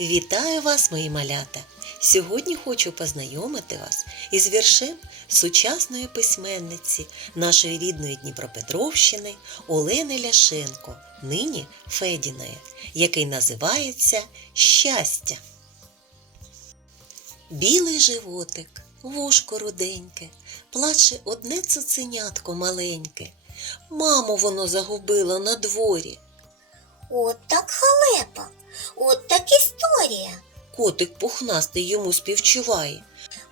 Вітаю вас, мої малята! Сьогодні хочу познайомити вас із віршем сучасної письменниці нашої рідної Дніпропетровщини Олени Ляшенко, нині Федіної, який називається Щастя. Білий животик, вушко руденьке, плаче одне цуценятко маленьке. Маму воно загубило на дворі. От так халепа, от так історія. Котик пухнастий йому співчуває.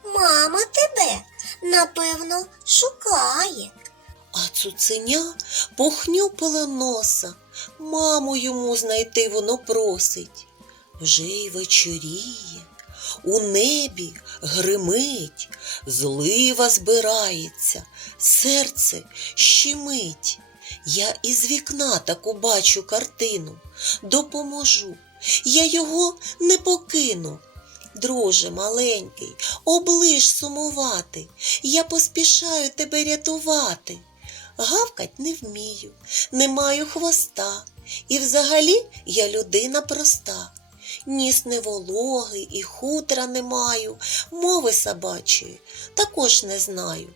Мама тебе, напевно, шукає. А цуценя похнюпила носа, маму йому знайти воно просить. Вже й вечоріє, у небі гримить, злива збирається, серце щемить. Я із вікна таку бачу картину, допоможу, я його не покину. Друже маленький, оближ сумувати, я поспішаю тебе рятувати. Гавкать не вмію, не маю хвоста, і взагалі я людина проста. Ніс не вологий і хутра не маю, мови собачої також не знаю.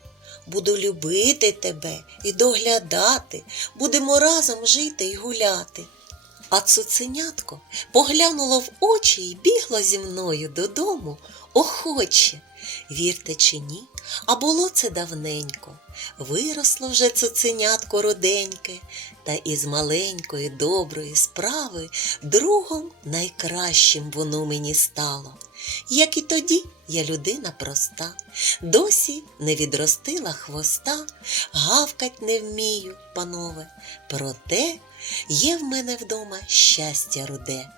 Буду любити тебе і доглядати, будемо разом жити і гуляти. А цуценятко поглянуло в очі і бігло зі мною додому охоче. Вірте чи ні, а було це давненько. Виросло вже цуценятко руденьке, та із маленької доброї справи другом найкращим воно мені стало. Як і тоді я людина проста, досі не відростила хвоста, гавкать не вмію, панове, проте є в мене вдома щастя руде.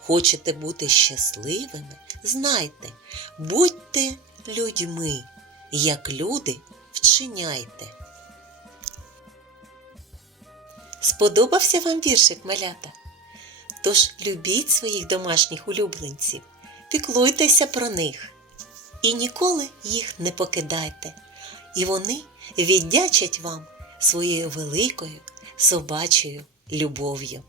Хочете бути щасливими? Знайте, будьте людьми, як люди вчиняйте. Сподобався вам віршик малята? Тож любіть своїх домашніх улюбленців, піклуйтеся про них і ніколи їх не покидайте. І вони віддячать вам своєю великою собачою любов'ю.